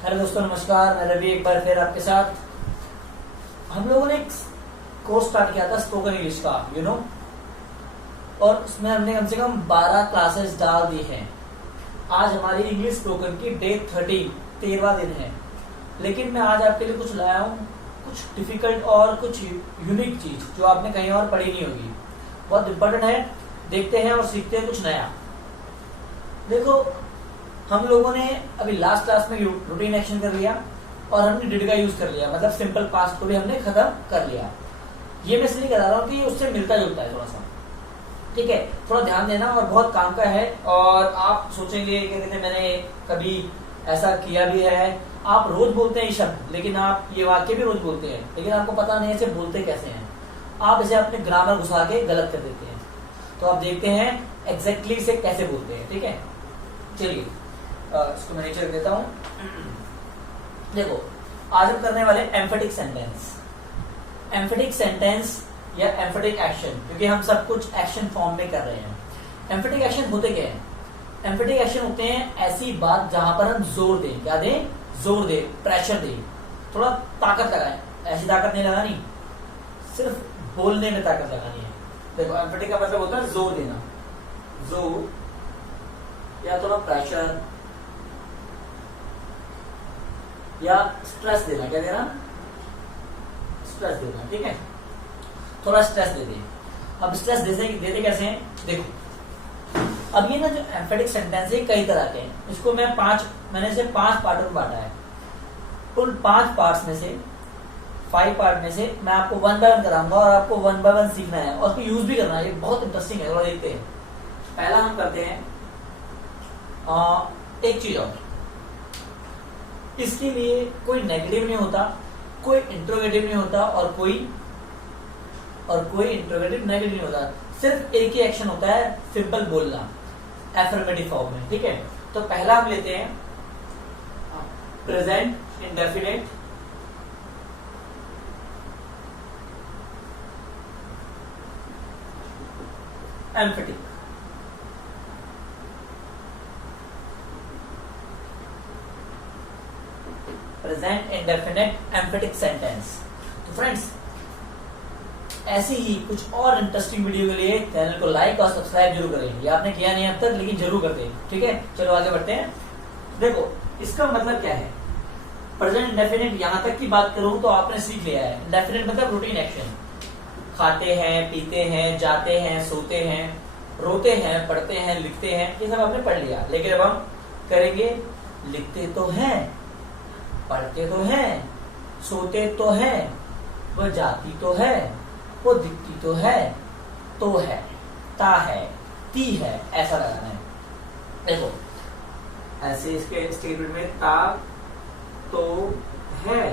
Hello दोस्तों, नमस्कार। मैं रवि एक बार फिर आपके साथ। हम लोगों ने एक कोर्स स्टार्ट किया था स्पोकन इंग्लिश का, और उसमें हमने कम से कम 12 क्लासेस डाल दी हैं। आज हमारी इंग्लिश स्पोकन की डे 13वां दिन है। लेकिन मैं आज आपके लिए कुछ लाया हूँ, कुछ डिफिकल्ट और कुछ यूनिक चीज जो आपने कहीं और पढ़ी नहीं होगी। बहुत इंपॉर्टेंट है। देखते हैं और सीखते हैं कुछ नया। देखो, हम लोगों ने अभी लास्ट क्लास में रूटीन एक्शन कर लिया और हमने डिड का यूज कर लिया, मतलब सिंपल पास्ट को भी हमने खत्म कर लिया। ये मैं इसलिए करा रहा हूँ कि उससे मिलता जुलता है थोड़ा सा, ठीक है। थोड़ा ध्यान देना और बहुत काम का है। और आप सोचेंगे कि मैंने कभी ऐसा किया भी है। आप रोज बोलते हैं ये शब्द, लेकिन आप ये वाक्य भी रोज बोलते हैं, लेकिन आपको पता नहीं इसे बोलते कैसे हैं। आप इसे अपने ग्रामर घुसा के गलत कर देते हैं। तो आप देखते हैं एग्जैक्टली इसे कैसे बोलते हैं, ठीक है। चलिए, इसको मैं नीचे रख देता हूं। देखो, आज हम करने वाले एम्फेटिक सेंटेंस। एम्फेटिक सेंटेंस या एम्फेटिक एक्शन, क्योंकि हम सब कुछ एक्शन फॉर्म में कर रहे हैं। एम्फेटिक एक्शन होते क्या है? एम्फेटिक एक्शन होते हैं ऐसी बात जहां पर हम जोर दें। क्या दें? जोर दें, प्रेशर दें, थोड़ा ताकत लगाएं। ऐसी ताकत नहीं लगानी, सिर्फ बोलने में ताकत लगानी है। देखो, एम्फेटिक का मतलब होता है जोर देना, जोर या थोड़ा प्रेशर या स्ट्रेस देना। क्या देना? स्ट्रेस देना, ठीक है। थोड़ा स्ट्रेस दे दे। अब स्ट्रेस देते कैसे हैं? देखो, अब ये ना जो एम्फेटिक सेंटेंस है कई तरह के हैं। इसको मैंने इसे 5 पार्टों में बांटा है। उन 5 पार्ट्स में से 5 पार्ट में से मैं आपको 1 बाय 1 कराऊंगा और आपको 1 बाय 1 सीखना है और उसको यूज भी करना है। ये बहुत इंटरेस्टिंग है, थोड़ा देखते हैं। पहला हम करते हैं एक चीज और। इसके लिए कोई नेगेटिव नहीं होता, कोई इंट्रोगेटिव नहीं होता और कोई इंट्रोगेटिव नेगेटिव नहीं होता। सिर्फ एक ही एक्शन होता है, सिंपल बोलना, एफर्मेटिव फॉर्म में, ठीक है। तो पहला हम लेते हैं present indefinite emphatic. Present indefinite emphatic sentence. तो फ्रेंड्स, ऐसी ही कुछ और इंटरेस्टिंग वीडियो के लिए चैनल को लाइक और सब्सक्राइब जरूर करें। ये आपने किया नहीं अब तक, लेकिन जरूर कर दें, ठीक है। चलो आगे बढ़ते हैं। देखो, इसका मतलब क्या है? प्रेजेंट इंडेफिनिट, यहां तक की बात करूं तो आपने सीख लिया है। इंडेफिनिट मतलब रूटीन एक्शन। खाते हैं, पीते हैं, जाते हैं, सोते हैं, रोते हैं, पढ़ते हैं, लिखते हैं, ये सब आपने पढ़ लिया। लेकिन अब हम करेंगे, लिखते तो हैं, पढ़ते तो हैं, सोते तो हैं, वह जाती तो है, वो दिखती तो है, ता है, ती है, ऐसा लगाना है। देखो, ऐसे इसके स्टेटमेंट में ता तो है,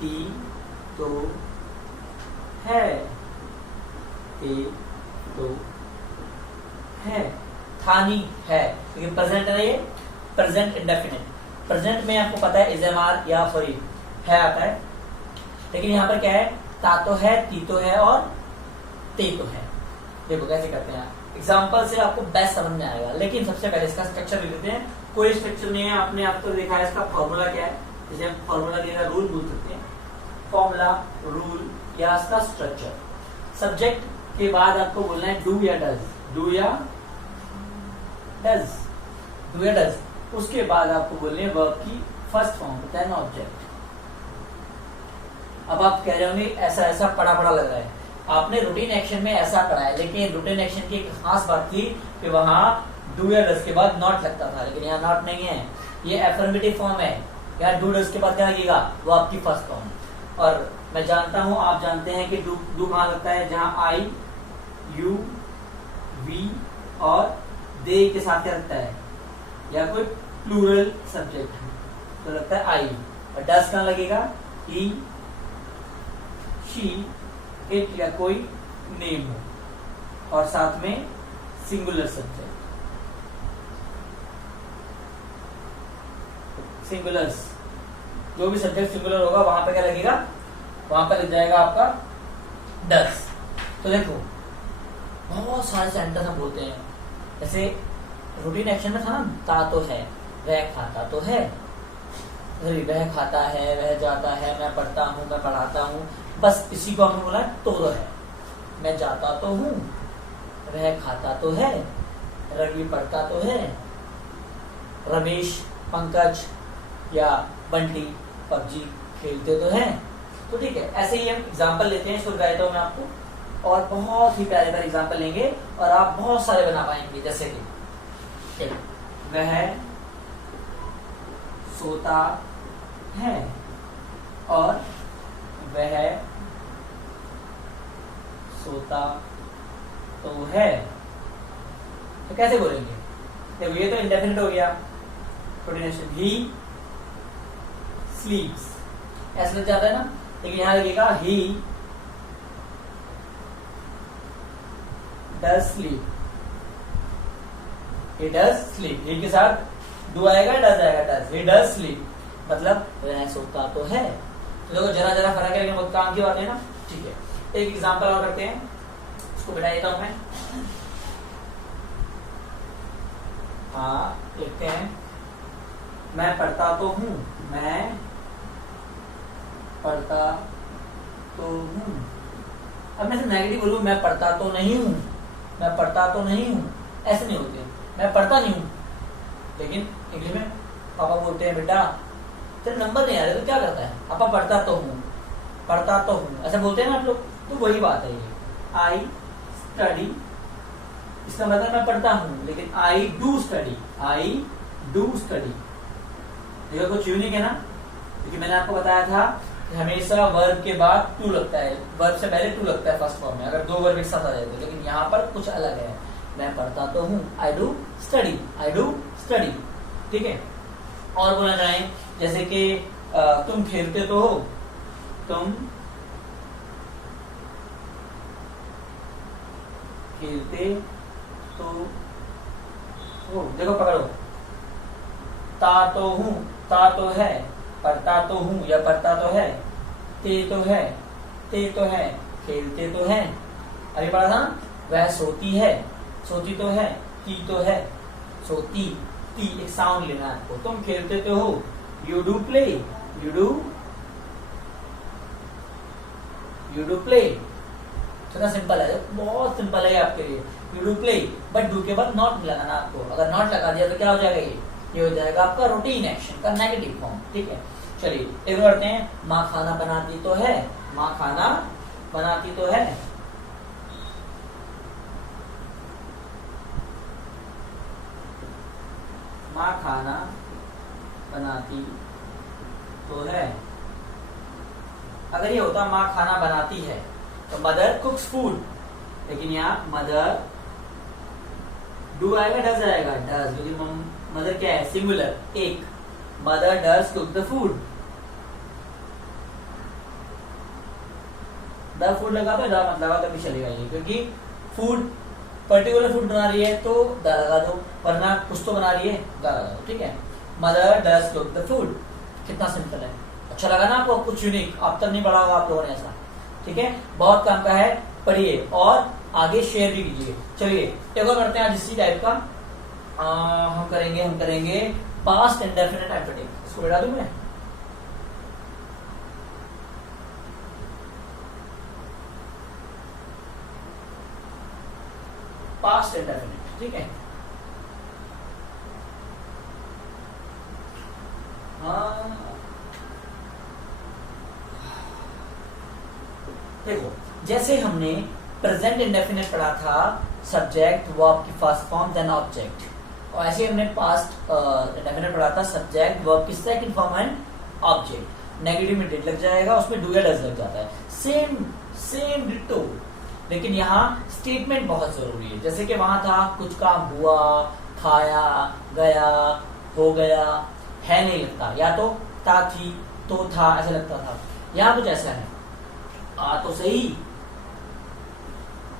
ती तो है, ते तो है, थानी है, क्योंकि प्रेजेंट है ये, प्रेजेंट इंडेफिनिट। प्रेजेंट में आपको पता है इज़ेमार या फॉरी है आता है, लेकिन यहाँ पर क्या है? ता तो है, ती तो है और ते तो है। देखो कैसे करते हैं। एग्जाम्पल से आपको बेस्ट समझ में आएगा, लेकिन सबसे पहले इसका स्ट्रक्चर लिख देते हैं। कोई स्ट्रक्चर नहीं है, आपने अब तो देखा है इसका फॉर्मूला क्या है, जिसे हम फॉर्मूला देगा रूल बोल सकते हैं। फॉर्मूला, रूल या इसका स्ट्रक्चर। सब्जेक्ट के बाद आपको बोलना है डू या डज, डू या डज, डू या डज। उसके बाद आपको बोलने हैं वर्ब की फर्स्ट फॉर्म, देन ऑब्जेक्ट। अब आप कह रहे होंगे ऐसा ऐसा पढ़ा लग रहा है। आपने रूटीन एक्शन में ऐसा पढ़ा है, लेकिन रूटीन एक्शन की एक खास बात थी कि वहां डू या डज के बाद नॉट लगता था, लेकिन यहाँ नॉट नहीं है। ये एफर्मेटिव फॉर्म है। यहाँ डू डज के बाद क्या लगेगा? वो आपकी फर्स्ट फॉर्म। और मैं जानता हूं, आप जानते हैं कि डू कहां लगता है? जहां आई, यू, वी और दे के साथ क्या लगता है, या कोई प्लूरल सब्जेक्ट तो लगता है आई। और डज कहां लगेगा? ही, शी, इट या कोई नेम हो और साथ में सिंगुलर सब्जेक्ट। सिंगुलर्स, जो भी सब्जेक्ट सिंगुलर होगा वहां पे क्या लगेगा? वहां पर लग जाएगा आपका डज। तो देखो, बहुत सारे सेंटेंस हम बोलते हैं। जैसे रूटीन एक्शन में था ना, ता तो है, वह खाता तो है, वह खाता है, वह जाता है, मैं पढ़ता हूँ, मैं पढ़ाता हूँ, बस इसी को हमने बोला तो है। मैं जाता तो हूँ, वह खाता तो है, रवि पढ़ता तो है, रमेश, पंकज या बंटी पबजी खेलते तो हैं। तो ठीक है, ऐसे ही हम एग्जाम्पल लेते हैं, इसको बताता हूँ मैं आपको, और बहुत ही प्यारे प्यारे एग्जाम्पल लेंगे और आप बहुत सारे बना पाएंगे। जैसे कि वह सोता है और वह सोता तो है। तो कैसे बोलेंगे? देखो ये तो इंडेफिनिट हो गया, प्रोनाउंसिएशन ही स्लीप्स, ऐसा लग जाता है ना। लेकिन यहां लगेगा he does sleep, he does sleep, he के साथ डू आएगा, डज आएगा, डज, ही डज स्लीप, मतलब वह सोता तो है। तो देखो जरा जरा फर्क है, लेकिन बहुत काम की बात है ना। ठीक है, एक एग्जांपल और करते हैं, इसको बिठा देता हूं मैं। हाँ लिखते हैं, मैं पढ़ता तो हूँ, मैं पढ़ता तो हूँ। अब मैं नेगेटिव बोलूँ, मैं पढ़ता तो नहीं हूँ, मैं पढ़ता तो नहीं हूँ, ऐसे नहीं होते। मैं पढ़ता नहीं हूँ, लेकिन इंग्लिश में पापा बोलते हैं बेटा तेरे नंबर नहीं आ रहे, तो क्या करता है? पापा पढ़ता तो हूँ, पढ़ता तो हूँ, ऐसा बोलते हैं ना आप लोग। तो वही बात है ये, आई स्टडी, इसका मतलब मैं पढ़ता हूँ, लेकिन I do study, I do study. देखो कुछ यूनिक है ना, क्योंकि मैंने आपको बताया था कि हमेशा वर्ब के बाद टू लगता है, वर्ब से पहले टू लगता है फर्स्ट फॉर्म में, अगर दो वर्ब एक साथ आ जाए तो। लेकिन यहाँ पर कुछ अलग है, मैं पढ़ता तो हूँ, I do study, I do study. ठीक है, और बोलना चाहें जैसे कि तुम खेलते तो हो, तुम खेलते तो हो। देखो पकड़ो, ता तो हूँ, ता तो है, पढ़ता तो हूँ या पढ़ता तो है, ते तो है, ते तो है, खेलते तो है। अभी पढ़ा था ना, वह सोती है, सोती तो है, ती तो है, सोती, ती, एक साउंड लेना है आपको। तुम खेलते तो हो, you do play, you do play. थोड़ा सिंपल है, बहुत सिंपल है आपके लिए, you do play, but do के बाद नॉट लगाना आपको। अगर नॉट लगा दिया तो क्या हो जाएगा? ये हो जाएगा आपका रूटीन एक्शन का नेगेटिव फॉर्म। ठीक है, चलिए एक करते हैं, माँ खाना बनाती तो है, माँ खाना बनाती तो है, माँ खाना बनाती तो है। अगर ये होता माँ खाना बनाती है तो मदर कुक्स फूड, लेकिन यहाँ मदर डू आएगा, डज आएगा, डज, क्योंकि मदर क्या है? सिंगुलर, एक, mother does cook the food. The food लगा तो द मत लगा तो भी चलेगा ये, क्योंकि फूड पर्टिकुलर फूड बना रही है तो द लगा दो, वरना कुछ तो बना रही है द लगा दो। ठीक है, mother does cook the food. कितना सिंपल है, अच्छा लगा ना आपको? कुछ यूनिक अब तक नहीं पढ़ा होगा आप लोगों ने ऐसा। ठीक है, बहुत काम का है, पढ़िए और आगे शेयर भी कीजिए। चलिए एक और करते हैं आज इसी टाइप का, हम करेंगे पास्ट इंडेफिनिट एम्फेटिक। इसको बैठा दूं मैं, पास्ट इंडेफिनिट। ठीक है, देखो जैसे हमने प्रेजेंट इंडेफिनिट पढ़ा था, सब्जेक्ट वर्ब की फर्स्ट फॉर्म देन ऑब्जेक्ट, और ऐसे हमने पास्ट इंडेफिनिट पढ़ा था, सब्जेक्ट वर्ब की second form and object. Negative में डिड लग जाएगा, उसमें डू या डज लग जाता है, सेम डिटो। लेकिन यहाँ स्टेटमेंट बहुत जरूरी है, जैसे कि वहां था कुछ काम हुआ, खाया, गया, हो गया, है नहीं लगता, या तो था थी तो था ऐसा लगता था। यहाँ कुछ ऐसा है, आ तो सही,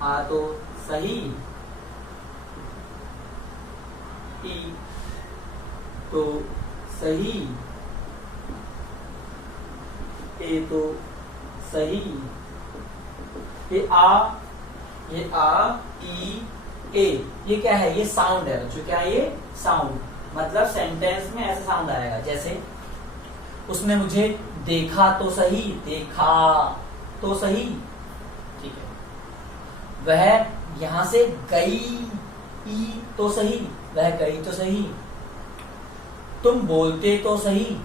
आ तो सही, ई तो सही, ए तो सही, ये आ, ई, ए, ये क्या है? ये साउंड है बच्चों, क्या है ये? साउंड। मतलब सेंटेंस में ऐसा साउंड आएगा जैसे उसने मुझे देखा तो सही, देखा तो सही, ठीक है। वह यहां से गई तो सही, वह गई तो सही। तुम बोलते तो सही,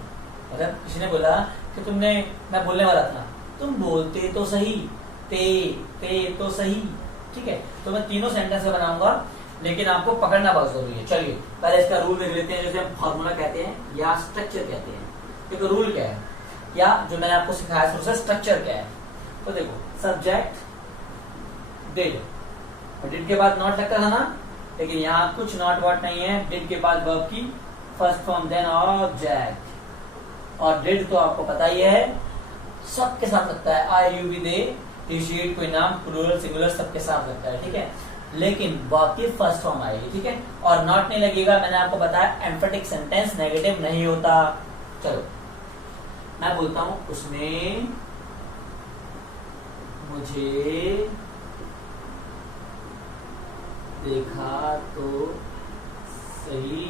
मतलब किसी ने बोला कि तुमने, मैं बोलने वाला था, तुम बोलते तो सही, ते तो सही, ठीक है। तो मैं तीनों सेंटेंस में बनाऊंगा, लेकिन आपको पकड़ना बहुत जरूरी है। चलिए पहले इसका रूल देख लेते हैं, जैसे हम फॉर्मूला कहते हैं या स्ट्रक्चर कहते हैं। देखो रूल क्या है, या जो मैंने आपको सिखाया है स्ट्रक्चर क्या है। तो देखो सब्जेक्ट डिड, डिड के बाद नॉट लगता था ना, लेकिन यहाँ कुछ नॉट वॉट नहीं है। डिड के बाद वर्ब की फर्स्ट फॉर्म, देन ऑब्जेक्ट। और डिड तो आपको पता ही है, सबके साथ लगता है, आई यू बी दे, टी कोई नाम, प्लूरल सिंगुलर सबके साथ लगता है, ठीक है। लेकिन वर्ब की फर्स्ट फॉर्म आएगी, ठीक है। और नॉट नहीं लगेगा, मैंने आपको बताया एम्फेटिक सेंटेंस नेगेटिव नहीं होता। चलो मैं बोलता हूं उसने मुझे देखा तो सही,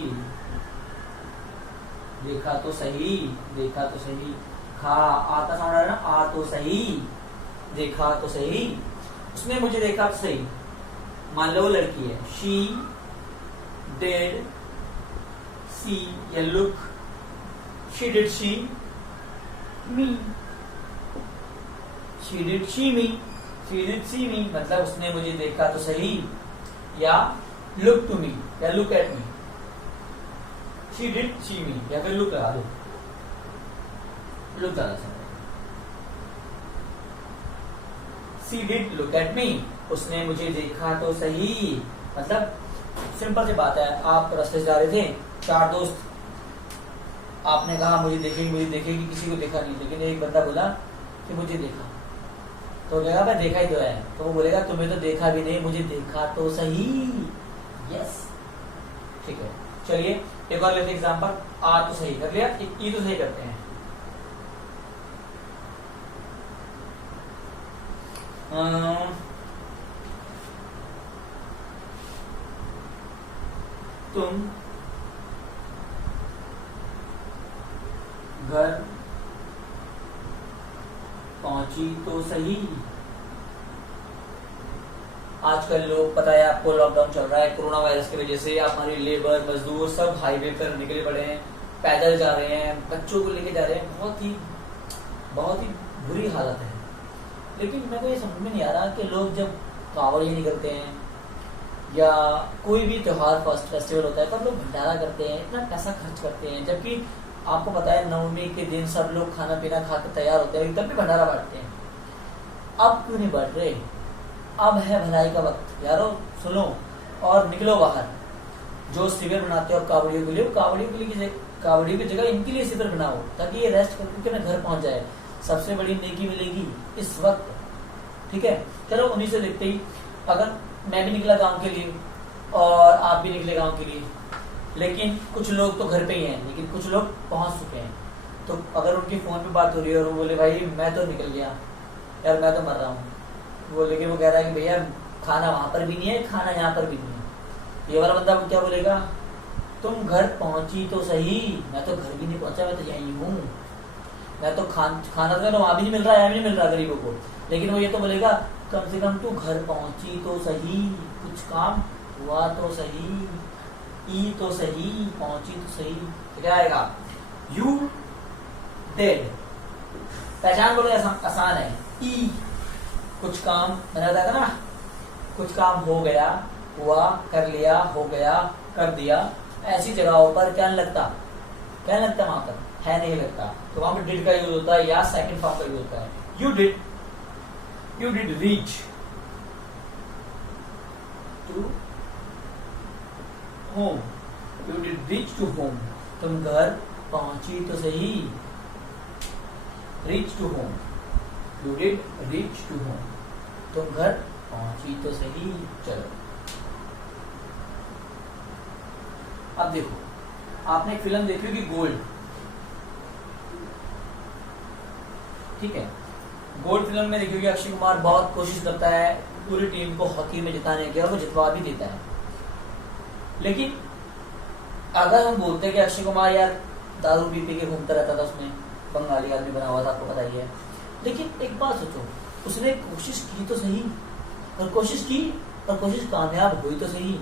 देखा तो सही, देखा तो सही। खा आता साउंड आ रहा है ना, आ तो सही, देखा तो सही। उसने मुझे देखा तो सही, मान लो वो लड़की है, शी डिड सी या look, she did see me, she did see me, she did see me, मतलब उसने मुझे देखा तो सही, या लुक टू मी या look at me. She did see me या फिर लुक लगा दो, लुक ज्यादा अच्छा। She did look at me, उसने मुझे देखा तो सही, मतलब सिंपल सी बात है। आप रास्ते से जा रहे थे, चार दोस्त, आपने कहा मुझे देखेगी, किसी को देखा नहीं, लेकिन एक बंदा बोला कि मुझे देखा, तो कहेगा मैं देखा ही तो है, तो वो बोलेगा तुम्हें तो देखा भी नहीं, मुझे देखा तो सही। यस, ठीक है। चलिए एक और लेते एग्जांपल, आ तो सही कर लिया, ई तो सही करते हैं। तुम घर पहुंची तो सही। आजकल लोग, पता है आपको, लॉकडाउन चल रहा है कोरोना वायरस की वजह से, आप हमारे लेबर मजदूर सब हाईवे पर निकले पड़े हैं, पैदल जा रहे हैं, बच्चों को लेके जा रहे हैं, बहुत ही बुरी हालत है। लेकिन मेरे को ये समझ में नहीं आ रहा कि लोग जब कावड़ी निकलते हैं या कोई भी त्योहार फेस्टिवल होता है तब लोग भंडारा करते हैं, इतना पैसा खर्च करते हैं, जबकि आपको पता है नवमी के दिन सब लोग खाना पीना खाकर तैयार होते हैं, तब भी भंडारा बांटते हैं। अब क्यों नहीं बांट रहे? अब है भलाई का वक्त यारो, सुनो और निकलो बाहर। जो शिविर बनाते हो कावड़ियों के लिए, कावड़ियों की जगह इनके लिए शिविर बनाओ, ताकि ये रेस्ट करके ना घर पहुंच जाए। सबसे बड़ी नेकी मिलेगी इस वक्त, ठीक है। चलो उन्हीं से देखते ही, अगर मैं भी निकला गांव के लिए और आप भी निकले गांव के लिए, लेकिन कुछ लोग तो घर पे ही हैं, लेकिन कुछ लोग पहुंच चुके हैं, तो अगर उनकी फोन पे बात हो रही है और वो बोले भाई मैं तो निकल गया यार, मैं तो मर रहा हूँ, वो लेकिन वो कह रहा है कि भैया खाना वहां पर भी नहीं है, खाना यहाँ पर भी नहीं है, ये वाला बंदा क्या बोलेगा, तुम घर पहुंची तो सही, मैं तो घर भी नहीं पहुंचा, मैं तो यही हूँ, मैं तो खाना तो वहां भी नहीं मिल रहा, यहाँ भी नहीं मिल रहा गरीबों को। लेकिन वो ये तो बोलेगा कम से कम तू घर पहुंची तो सही, कुछ काम हुआ तो सही, ई तो सही, पहुंची तो सही। क्या आएगा? यू डेड, पहचान बोलो आसान है। ई कुछ काम, मैंने बताया था ना, कुछ काम हो गया, हुआ, कर लिया, हो गया, कर दिया, ऐसी जगहों पर क्या नहीं लगता, क्या नहीं लगता वहां पर, है नहीं लगता, तो वहां पर डिड का यूज होता है या सेकंड फॉर्म का यूज होता है। You did reach to home, you did reach to home, तुम घर पहुंची तो सही, reach to home, you did reach to home, तुम घर पहुंची तो सही। चलो अब देखो, आपने एक फिल्म देखी होगी गोल्ड, ठीक है। गोल्ड फिल्म में देखी होगी, अक्षय कुमार बहुत कोशिश करता है पूरी टीम को हॉकी में जिताने की, और वो जितवा भी देता है, लेकिन अगर हम बोलते हैं कि अक्षय कुमार यार दारू पी पी के घूमता रहता था, उसमें बंगाली आदमी बना हुआ था, आपको पता ही है, लेकिन एक बात सोचो, उसने कोशिश की तो सही, और कोशिश की और कोशिश कामयाब हुई तो सही।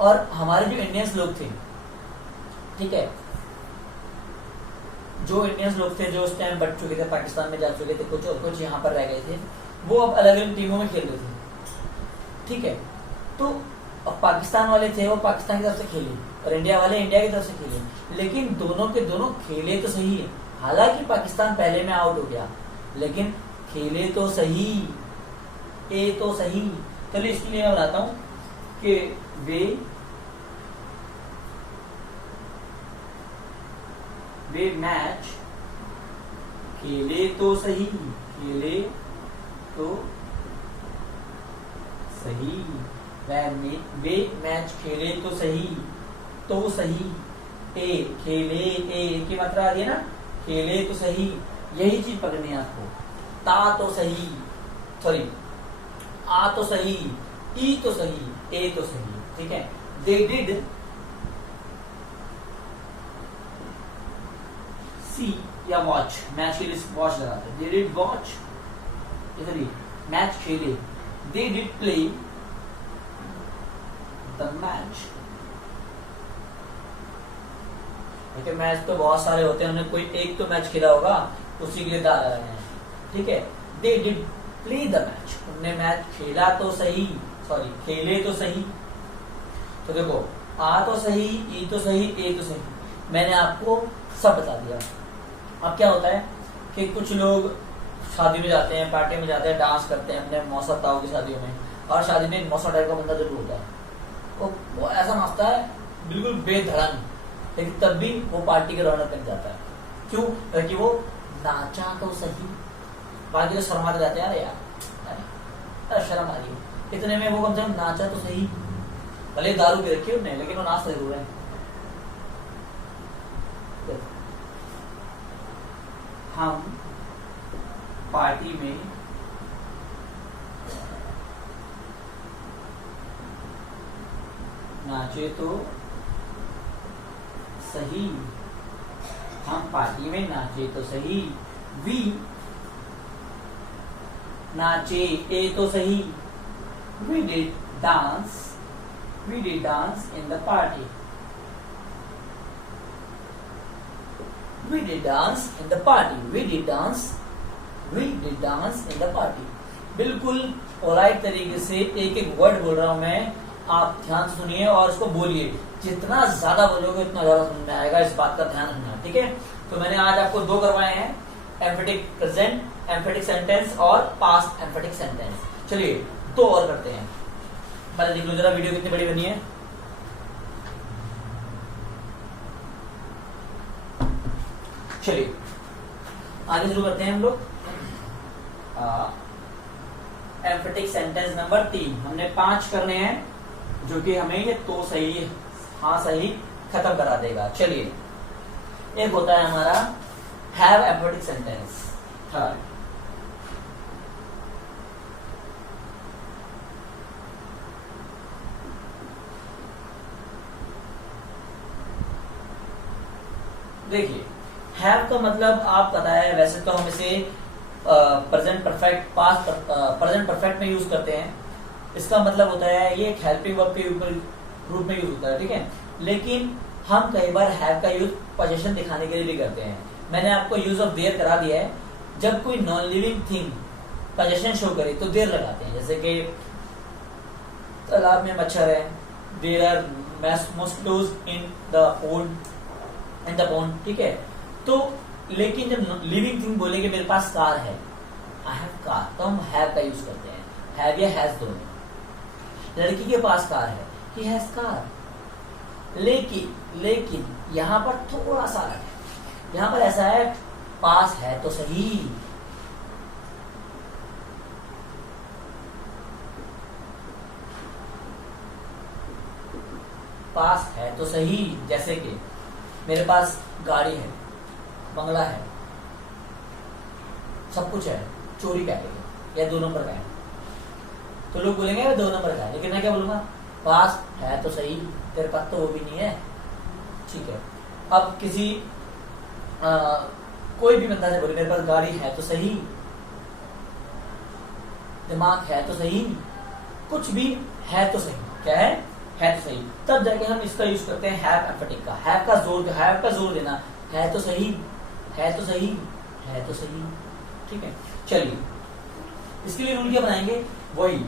और हमारे जो इंडियंस लोग थे, ठीक है, जो इंडियंस लोग थे जो उस टाइम बढ़ चुके थे, पाकिस्तान में जा चुके थे, कुछ और कुछ यहाँ पर रह गए थे, वो अब अलग अलग टीमों में खेल रहे थे, ठीक है। तो अब पाकिस्तान वाले थे वो पाकिस्तान की तरफ से खेले और इंडिया वाले इंडिया की तरफ से खेले, लेकिन दोनों के दोनों खेले तो सही है। हालांकि पाकिस्तान पहले में आउट हो गया, लेकिन खेले तो सही, ए तो सही। चलिए इसके लिए मैं बताता हूं कि वे मैच खेले तो सही, खेले तो सही, वे मैच खेले तो सही, तो सही, ए खेले, ए की मात्रा आ रही है ना, खेले तो सही, यही चीज पकड़नी है आपको। ता तो सही, सॉरी, आ तो सही, ई तो सही, ए तो सही, ठीक है। दे डिड सी या वॉच, मैच के लिए वॉच लगाते हैं, दे डिड वॉच, इधर ही मैच खेले, they did play the match. देखिए मैच तो बहुत सारे होते हैं, हमने कोई एक तो मैच खेला होगा, उसी के लिए दाल लगाए हैं, ठीक है। They did play the match, उन्होंने मैच खेला तो सही, सॉरी खेले तो सही। तो देखो आ तो सही, ई तो सही, ए तो सही, मैंने आपको सब बता दिया। अब क्या होता है कि कुछ लोग शादी में जाते हैं, पार्टी में जाते हैं, डांस करते हैं अपने मौसा ताऊ की शादियों में, और शादी में एक मौसा टाइप का बंदा जरूर होता है, वो ऐसा नाचता है बिल्कुल बेधड़न, लेकिन तब भी वो पार्टी के रौनक बन जाता है। क्यों? क्योंकि वो नाचा तो सही। बाकी तो शर्माते जाते हैं, अरे यार अरे शर्म आ रही है, इतने में वो कम से कम नाचा तो सही, भले दारू पी रखी उन्हें, लेकिन वो नाचता जरूर है। हम पार्टी में नाचे तो सही, हम पार्टी में नाचे तो सही, वी नाचे, ए तो सही, we did dance in the party, we did dance in the party, we did dance in the party। बिल्कुल पोलाइट तरीके से एक एक वर्ड बोल रहा हूं मैं, आप ध्यान से सुनिए और इसको बोलिए, जितना ज्यादा बोलोगे उतना ज्यादा समझ में आएगा, इस बात का ध्यान रखना, ठीक है। तो मैंने आज आपको दो करवाए हैं, एम्फेटिक प्रेजेंट एम्फेटिक सेंटेंस और पास्ट एम्फेटिक सेंटेंस। चलिए दो और करते हैं, पहले देख लो जरा वीडियो कितनी बड़ी बनी है। चलिए आगे शुरू करते हैं हम लोग। एम्फेटिक सेंटेंस नंबर 3, हमने 5 करने हैं, जो कि हमें ये तो सही हाँ सही खत्म करा देगा। चलिए एक होता है हमारा हैव एम्फेटिक सेंटेंस, थर्ड। देखिए हैव का मतलब आप पता है, वैसे तो हम इसे present perfect past present perfect में यूज करते हैं। इसका मतलब होता है ये एक हेल्पिंग वर्ब के रूप में यूज होता है, ठीक है। लेकिन हम कई बार हैव का यूज पोजीशन दिखाने के लिए भी करते हैं। मैंने आपको यूज ऑफ देयर करा दिया है, जब कोई non living thing position show करे तो देर लगाते हैं, जैसे कि तालाब में मच्छर है, there are mosquitoes in the pond, ठीक है। तो लेकिन जब लिविंग थिंग बोले कि मेरे पास कार है, आई हैव कार, तो हम हैव का यूज करते हैं, हैव या हैज दोनों। लड़की के पास कार है, ही हैज कार। लेकिन यहां पर थोड़ा सा अलग है, यहां पर ऐसा है पास है तो सही, पास है तो सही। जैसे कि मेरे पास गाड़ी है, बंगला है, सब कुछ है, चोरी क्या है या 2 नंबर का है, तो लोग बोलेंगे 2 नंबर का है, लेकिन मैं क्या बोलूंगा, पास है तो सही, तेरे पास तो वो भी नहीं है, ठीक है। अब किसी कोई भी बंदा से बोले मेरे पास गाड़ी है तो सही, दिमाग है तो सही, कुछ भी है तो सही, क्या है तो सही, तब जाके हम इसका यूज करते हैं हैव एम्फेटिक का। हैव का जोर देना, है तो सही, है तो सही, है तो सही, ठीक है। चलिए इसके लिए रूल क्या बनाएंगे, वही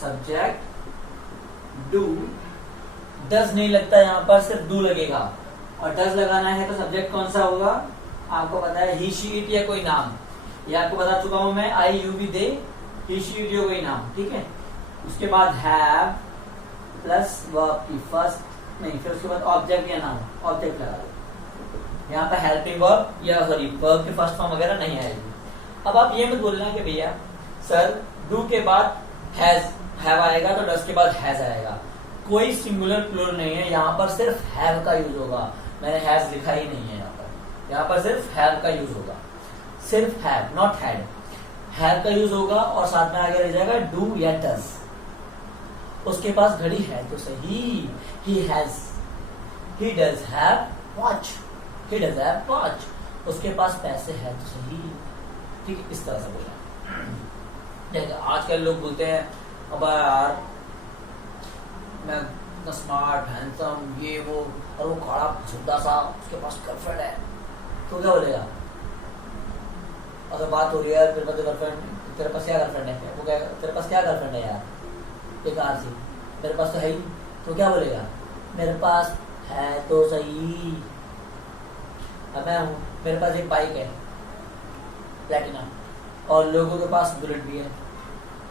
सब्जेक्ट डू, डज नहीं लगता यहाँ पर, सिर्फ डू लगेगा, और डज लगाना है तो सब्जेक्ट कौन सा होगा, आपको पता है ही शी इट या कोई नाम, ये आपको बता चुका हूं मैं, I you we they, he she it या कोई नाम, ठीक है। उसके बाद हैव प्लस वर्ब की फर्स्ट नहीं, फिर उसके बाद ऑब्जेक्ट या नाम, ऑब्जेक्ट लगा दो। यहाँ पर हेल्पिंग वर्ब या सॉरी वर्ब की फर्स्ट फॉर्म वगैरह नहीं आएगी। अब आप ये मत बोलना कि भैया सर डू के बाद हैव आएगा तो डज के बाद हैज आएगा, कोई सिंगुलर प्लूरल नहीं है, यहाँ पर सिर्फ हैव का यूज होगा, मैंने हैज लिखा ही नहीं है यहाँ पर सिर्फ हैव का यूज होगा, सिर्फ हैव नॉट हैड, हैव का यूज होगा और साथ में आगे रह जाएगा डू या डज। उसके पास घड़ी है तो सही, he has, he does have watch, he does have watch, उसके पास पैसे है तो सही, ठीक है, इस तरह से बोला। देखिए आजकल लोग बोलते हैं अब यार मैं स्मार्ट हैंडसम ये वो, और वो खड़ा झुंडा सा, उसके पास गर्लफ्रेंड है, तो क्या बोलेगा, अगर बात हो रही है फिर मतलब गर्लफ्रेंड, तेरे पास क्या गर्लफ्रेंड है, वो क्या तेरे पास क्या गर्लफ्रेंड है यार, बेकार सी, मेरे पास तो है ही, तो क्या बोलेगा, मेरे पास है तो सही। अब मैं हूँ, मेरे पास एक बाइक है प्लैटिना, और लोगों के पास बुलेट भी है,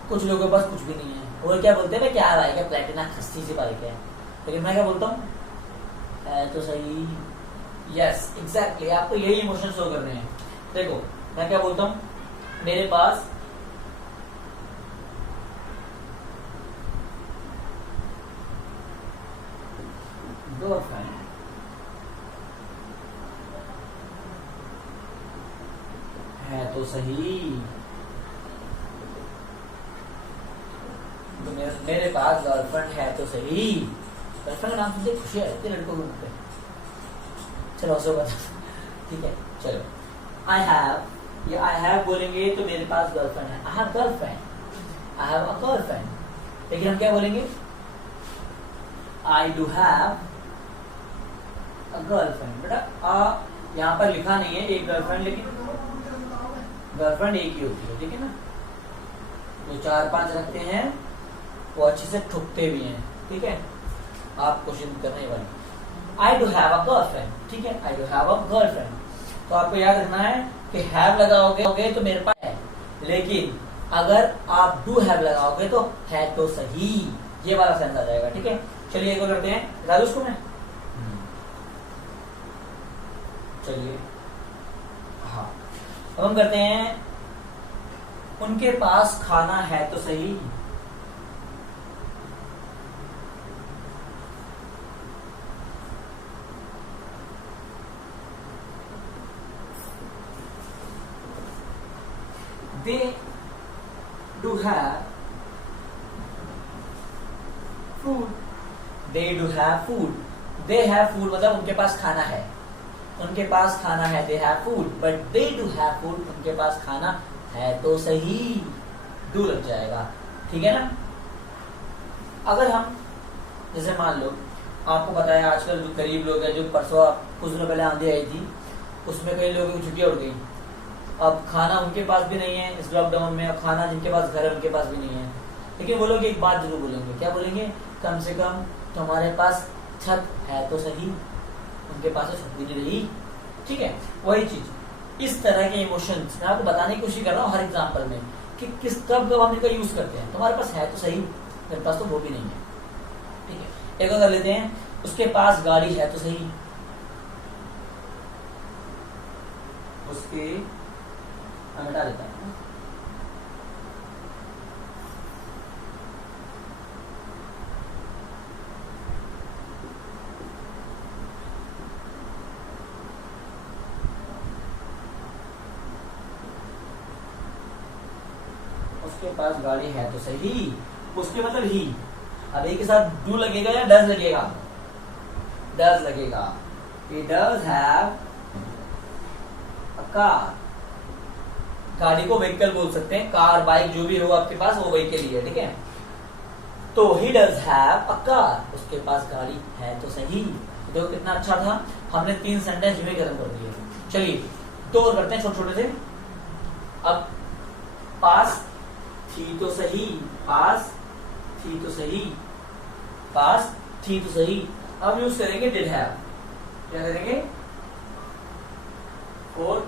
कुछ लोगों के पास कुछ भी नहीं है, वो क्या बोलते हैं, मैं क्या बाइक है, प्लैटिना खस्ती सी बाइक है, लेकिन मैं क्या बोलता हूँ, है तो सही। यस एग्जैक्टली, आपको यही इमोशन शो कर रहे हैं। देखो मैं क्या बोलता हूँ, मेरे पास गर्लफ्रेंड है तो सही, तो मेरे पास गर्लफ्रेंड है तो सही, गर्लफ्रेंड का नाम सुनते खुशी है लड़कों के पे, चलो उसको बता, ठीक है। चलो आई हैव, ये आई हैव बोलेंगे तो मेरे पास गर्लफ्रेंड है, I have girlfriend, I have a girlfriend, लेकिन हम क्या बोलेंगे, I do have a girlfriend. बेटा यहाँ पर लिखा नहीं है एक गर्लफ्रेंड, लेकिन गर्लफ्रेंड एक ही होती है, ठीक है ना, जो 4-5 रखते हैं वो अच्छे से ठुकते भी हैं, ठीक है, आप क्वेश्चन करने वाले। I do have a girlfriend, ठीक है, I do have a girlfriend, तो आपको याद रखना है कि हैव लगाओगे तो मेरे पास है, लेकिन अगर आप डू हैव लगाओगे तो है तो सही, ये वाला सेंस आ जाएगा, ठीक है। चलिए एक और करते हैं, बता दो उसको मैं, चलिए हाँ, अब हम करते हैं उनके पास खाना है तो सही, they do have food, they do have food, they have food मतलब उनके पास खाना है, उनके पास खाना है, they have food, but they do have food, उनके पास खाना है तो सही, do लग जाएगा, ठीक है ना। अगर हम जैसे मान लो, आपको पता है आजकल जो गरीब लोग हैं, जो परसों कुछ दिनों पहले आंधी आई थी, उसमें कई लोगों की छुट्टियां उड़ गई, अब खाना उनके पास भी नहीं है इस लॉकडाउन में, अब खाना जिनके पास घर है उनके पास भी नहीं है, लेकिन वो लोग एक बात जरूर बोलेंगे, क्या बोलेंगे, कम से कम तुम्हारे पास छत है तो सही, उनके पास छत भी नहीं रही, ठीक है। वही चीज, इस तरह के इमोशंस मैं आपको बताने की कोशिश कर रहा हूँ हर एग्जाम्पल में, कि किस कब हम इनका यूज करते हैं, तुम्हारे पास है तो सही, मेरे पास तो वो भी नहीं है, ठीक है। एक और कर लेते हैं, उसके पास गाड़ी है तो सही, उसके हटा देता है, उसके पास गाड़ी है तो सही, उसके मतलब ही, अब एक के साथ डू लगेगा या डज लगेगा, डज लगेगा। he does have a car। गाड़ी को व्हीकल बोल सकते हैं, कार बाइक जो भी हो आपके पास वो व्हीकल ही है, ठीक है। तो he does have a car, उसके पास गाड़ी है तो सही। देखो कितना अच्छा था, हमने 3 सेंटेंस में खत्म कर दिए। चलिए तो और करते हैं छोटे छोटे से। अब पास थी तो सही, पास थी तो सही, पास थी तो सही। अब यूज करेंगे डिड हैव। क्या करेंगे? फोर्थ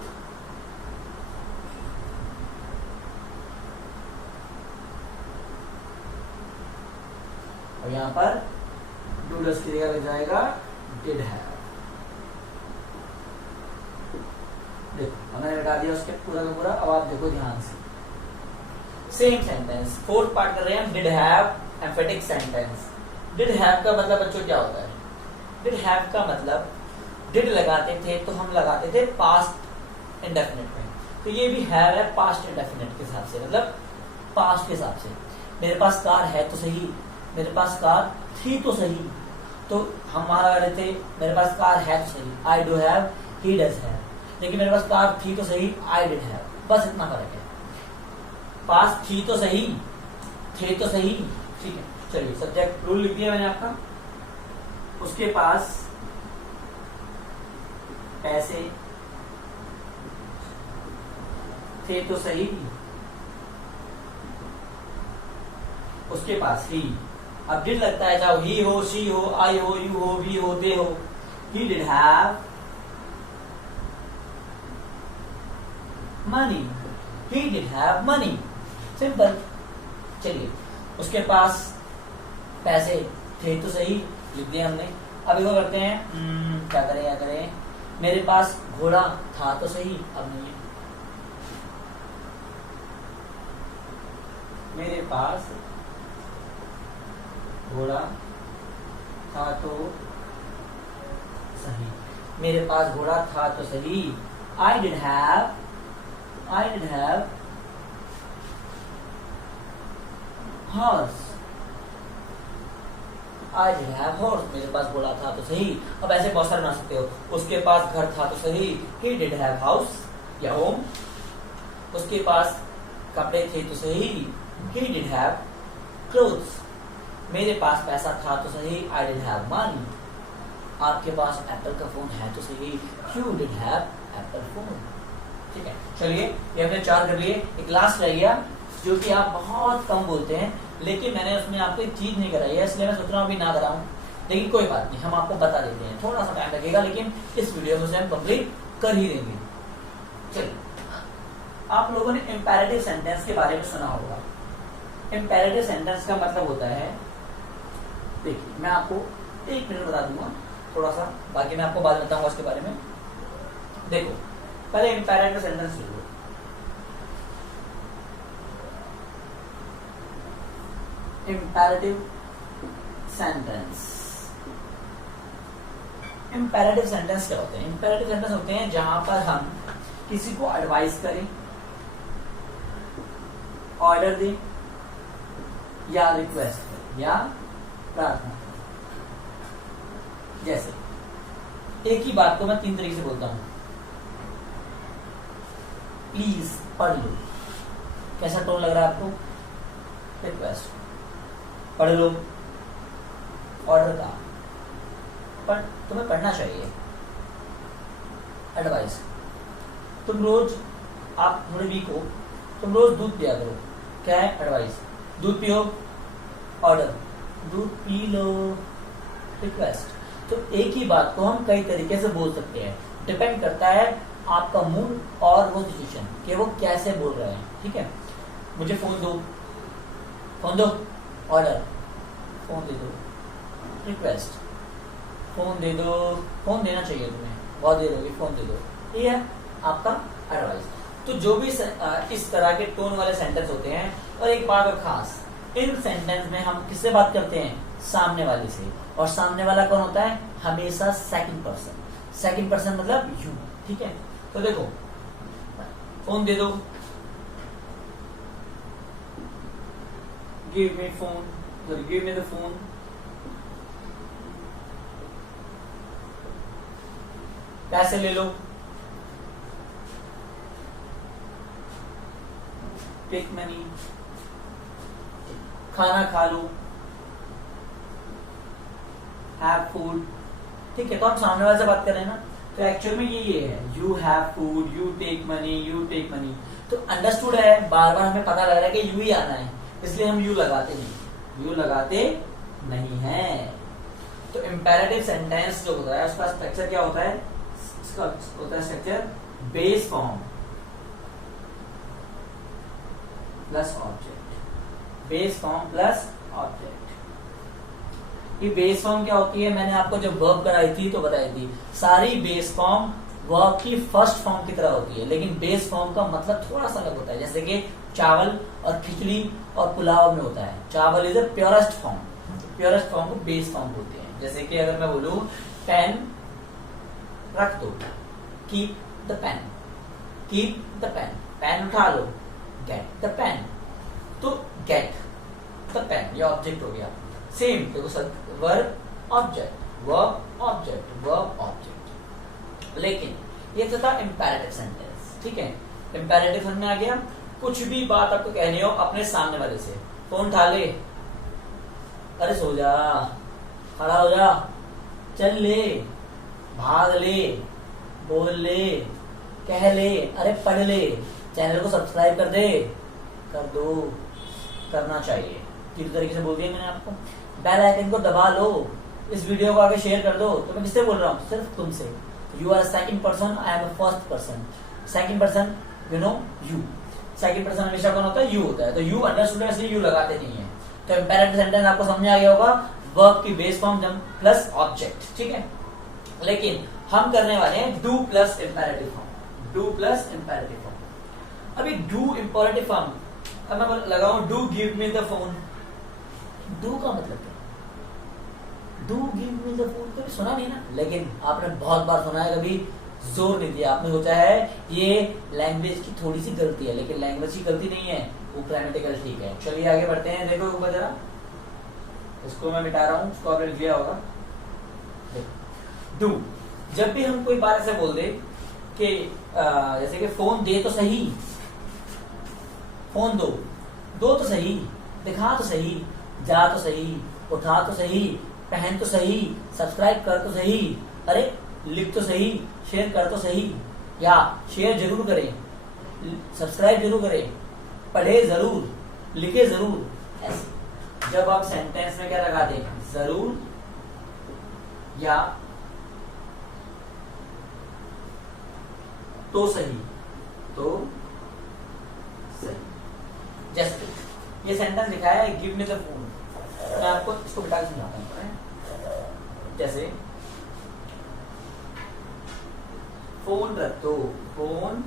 और यहां पर डूडस की जगह लग जाएगा डिड हैव। देखो हमने लगा दिया उसके पूरा का पूरा। अब आप देखो ध्यान से, सेम सेंटेंस फोर्थ पार्ट कर रहे हैं हम। Did have emphatic sentence. Did have का मतलब बच्चों क्या होता है? डिड हैव का मतलब डिड लगाते थे तो हम लगाते थे पास्ट इंडेफिनिट में, तो ये भी हैव है पास्ट इंडेफिनिट के हिसाब से, मतलब पास्ट के हिसाब से। मेरे पास कार है तो सही, मेरे पास कार थी तो सही, तो हमारा रहे थे मेरे पास कार है तो सही, I do have, he does have. लेकिन मेरे पास कार थी तो सही, आई डिड हैव, बस इतना फर्क है। पास थी तो सही, थे तो सही, ठीक है। चलिए सब्जेक्ट रूल लिख दिया मैंने आपका। उसके पास पैसे थे तो सही, उसके पास ही। अब डिड लगता है, चाहे ही हो, शी हो, आई हो, यू हो, वी हो, दे हो। He did have money, he did have money, simple. चलिए उसके पास पैसे थे तो सही, लिख दिया हमने। अब इसको करते हैं, क्या करें क्या करें। मेरे पास घोड़ा था तो सही, अब नहीं है। मेरे पास घोड़ा था तो सही, मेरे पास घोड़ा था तो सही। I did have horse, I did have horse, मेरे पास घोड़ा था तो सही। अब ऐसे बहुत सारे बना सकते हो। उसके पास घर था तो सही, ही डिड हैव हाउस या होम। उसके पास कपड़े थे तो सही, ही डिड हैव क्लोथ्स। मेरे पास पैसा था तो सही, आई डिड हैव मनी। आपके पास एप्पल का फोन है तो सही, you did have Apple phone. ठीक है, चलिए ये हमने 4 कर लिए। एक लास्ट रह गया जो कि आप बहुत कम बोलते हैं, लेकिन मैंने उसमें आपको एक चीज नहीं कराई है, इसलिए मैं सोच रहा हूँ अभी ना कराऊं। लेकिन कोई बात नहीं, हम आपको बता देते हैं। थोड़ा सा टाइम लगेगा, लेकिन इस वीडियो में से हम कंप्लीट कर ही देंगे। चलिए, आप लोगों ने इंपेरेटिव सेंटेंस के बारे में सुना होगा। इंपेरेटिव सेंटेंस का मतलब होता है, देखिए मैं आपको 1 मिनट बता दूंगा थोड़ा सा, बाकी मैं आपको बाद में बताऊंगा इसके बारे में। देखो पहले इंपेरेटिव सेंटेंस लिखो। इंपेरेटिव सेंटेंस, इंपेरेटिव सेंटेंस क्या होते हैं? इंपेरेटिव सेंटेंस होते हैं जहां पर हम किसी को एडवाइस करें, ऑर्डर दें या रिक्वेस्ट करें या प्रार्थना। जैसे एक ही बात को मैं 3 तरीके से बोलता हूं। प्लीज पढ़ लो, कैसा टोन लग रहा है आपको? रिक्वेस्ट। पढ़ लो, ऑर्डर का, पर तुम्हें पढ़ना चाहिए। एडवाइस, तुम रोज, आप थोड़े वीक हो, तुम रोज दूध पिया करो, क्या है? एडवाइस। दूध पियो, ऑर्डर, दूध पी लो, रिक्वेस्ट। तो एक ही बात को हम कई तरीके से बोल सकते हैं, डिपेंड करता है आपका मूड और वो सिचुएशन कि वो कैसे बोल रहे हैं। ठीक है, मुझे फोन दो, फोन दो, ऑर्डर, फोन दे दो, रिक्वेस्ट, फोन दे दो, फोन देना चाहिए तुम्हें, बहुत देर होगी, फोन दे दो। ये है आपका एडवाइस। तो जो भी इस तरह के टोन वाले सेंटेंस होते हैं, और एक बात और खास, इन सेंटेंस में हम किससे बात करते हैं? सामने वाले से। और सामने वाला कौन होता है? हमेशा सेकंड पर्सन। सेकंड पर्सन मतलब यू। ठीक है, तो देखो, फोन दे दो, give me phone, give me the phone, पैसे ले लो, टेक मनी, खाना खा लो, हैव फूड। ठीक है, तो हम सामने वाले से बात कर रहे हैं ना, तो एक्चुअल में ये है you have food, you take money, you take money. तो अंडरस्टूड है, बार बार हमें पता लग रहा है कि यू ही आना है, इसलिए हम यू लगाते नहीं, यू लगाते नहीं है। तो इंपेरेटिव सेंटेंस जो होता है उसका स्ट्रक्चर क्या होता है, उसका होता है structure base form plus object, base form plus object. ये बेस फॉर्म क्या होती है, मैंने आपको जब वर्ब कराई थी तो बताई थी, सारी बेस फॉर्म वर्ब की फर्स्ट फॉर्म की तरह होती है, लेकिन बेस फॉर्म का मतलब थोड़ा सा अलग होता है। जैसे कि चावल और खिचड़ी और पुलाव में होता है, चावल is a purest form, purest form को बेस फॉर्म बोलते हैं। जैसे कि अगर मैं बोलूं पेन रख दो, keep the pen, keep the pen, pen उठा लो, गेट द पेन, तो गेट द पेन ये ऑब्जेक्ट हो गया। सेम देखो verb object, verb object, verb object. लेकिन ये तो था इंपेरेटिव सेंटेंस, ठीक है। इंपेरेटिव समझ में आ गया, कुछ भी बात आपको कहनी हो अपने सामने वाले से, फोन उठा ले, अरे सो जा, खड़ा हो जा, चल ले, भाग ले, बोल ले, कह ले, अरे पढ़ ले, चैनल को सब्सक्राइब कर दे, कर दो, करना चाहिए। किस तरीके से बोल दिया मैंने आपको, बेल आइकन को दबा लो, इस वीडियो को आगे शेयर कर दो। तो मैं किससे बोल रहा हूँ, सिर्फ तुमसे। You are second person, I am first person. Second person you know you, second person हमेशा कौन होता है, यू होता है। तो यू अंडरस्टूड, इसलिए यू लगाते नहीं है। तो इंपेरेटिव सेंटेंस आपको समझ आ गया होगा, वर्ब की बेस फॉर्म प्लस ऑब्जेक्ट, ठीक है। लेकिन हम करने वाले हैं do plus imperative form, do plus imperative form. अभी डू इंपेरेटिव फॉर्म, अब मैं लगाऊं do give me the phone, do का मतलब क्या, do give me the phone कभी सुना नहीं ना, लेकिन आपने बहुत बार सुना है, कभी जोर नहीं दिया। आपने सोचा है ये लैंग्वेज की थोड़ी सी गलती है, लेकिन लैंग्वेज की गलती नहीं है, वो ग्रामेटिकल ठीक है। चलिए आगे बढ़ते हैं, देखो ऊपर जरा, इसको मैं मिटा रहा हूं, उसको आपने लिख लिया होगा। डू, जब भी हम कोई बात ऐसे बोल दे कि जैसे कि फोन दे तो सही, फोन दो, दो तो सही, दिखा तो सही, जा तो सही, उठा तो सही, पहन तो सही, सब्सक्राइब कर तो सही, अरे लिख तो सही, शेयर कर तो सही, या शेयर जरूर करें, सब्सक्राइब जरूर करें, पढ़े जरूर, लिखे जरूर। ऐसे जब आप सेंटेंस में क्या लगा दें, जरूर या तो सही, तो सही। जैसे ये सेंटेंस लिखा है गिव मी द फोन, मैं आपको इसको बिठा के समझाता हूँ। जैसे फोन रख दो, फोन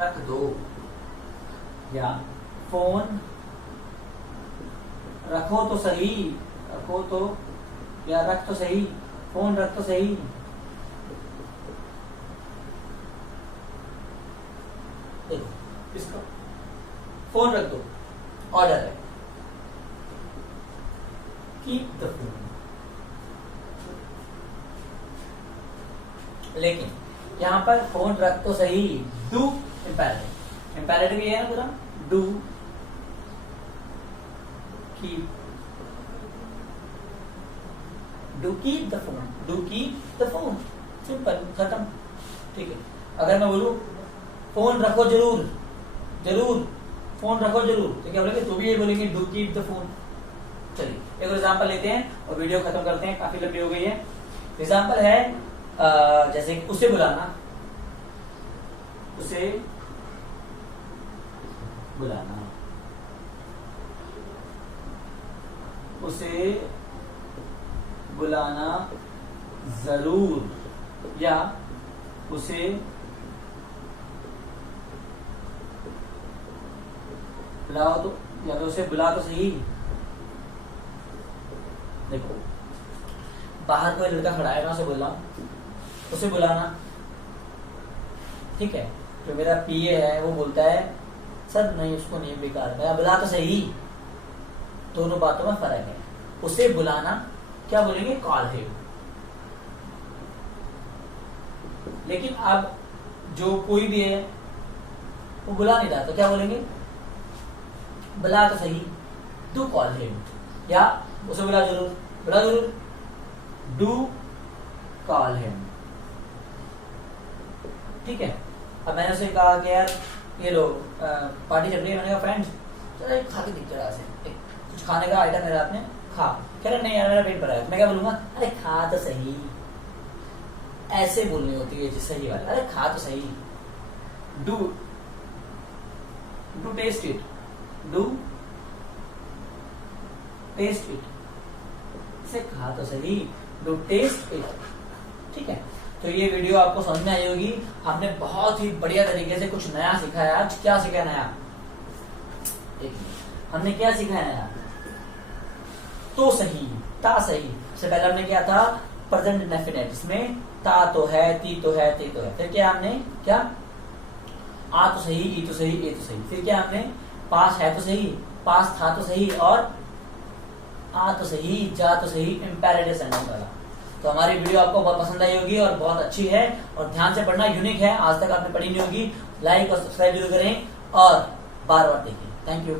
रख दो, या फोन रखो तो सही, रखो तो, या रख तो सही, फोन रख तो सही। देखो इसका फोन रख दो, ऑर्डर है, कीप द फोन। लेकिन यहां पर फोन रख तो सही, डू इंपेरेटिव, इंपेरेटिव ये है ना पूरा, do keep, do keep the phone, do keep the phone, simple, खत्म। ठीक है, अगर मैं बोलूं फोन रखो जरूर, जरूर फोन रखो जरूर, तो क्या बोलेंगे, तो भी ये बोलेंगे डू कीप द फोन। चलिए एक एग्जांपल लेते हैं और वीडियो खत्म करते हैं, काफी लंबी हो गई है। एग्जांपल है जैसे उसे बुलाना, उसे बुलाना, उसे बुलाना जरूर, या उसे बुलाओ तो, या तो उसे बुला तो सही। देखो बाहर कोई लड़का खड़ा है, मैं उसे बोल रहा हूं उसे बुलाना, ठीक है। जो मेरा पीए है वो बोलता है सर नहीं उसको नहीं, बेकार है, बुला तो सही। दोनों बातों में फर्क है। उसे बुलाना क्या बोलेंगे, कॉल हिम, लेकिन अब जो कोई भी है वो बुला नहीं रहा, तो क्या बोलेंगे? बुला तो सही, डू कॉल हिम, या उसे बुला जरूर, डू कॉल हिम। ठीक है। अब मैंने उसे कहा कि यार ये लो पार्टी चल रही है, मैंने कहा फ्रेंड्स चलो एक खा के दिख जरा से, कुछ खाने का आइटम मेरा आपने खा, कह रहे नहीं यार मेरा पेट भरा है। मैं क्या बोलूंगा? अरे खा तो सही, ऐसे बोलनी होती है सही वाला, अरे खा तो सही। Do taste it, do taste it, इसे खा तो सही, डू टेस्ट इट। ठीक है। तो ये वीडियो आपको समझ में आई होगी। हमने बहुत ही बढ़िया तरीके से कुछ नया सीखा है आज। क्या सीखा नया? हमने क्या सीखा है नया? तो सही, ता सही से पहले हमने क्या था? प्रेजेंट इंडेफिनिट, इसमें ता तो है, ती तो है, ते तो है। फिर क्या हमने क्या? आ तो सही, ई तो सही, ए तो सही। फिर क्या हमने? पास है तो सही, पास था तो सही, और आ तो सही, जा तो सही, इंपेरेटिव सेंटेंस वाला। तो हमारी वीडियो आपको बहुत पसंद आई होगी और बहुत अच्छी है, और ध्यान से पढ़ना, यूनिक है, आज तक आपने पढ़ी नहीं होगी। लाइक और सब्सक्राइब जरूर करें और बार बार देखिए। Thank you.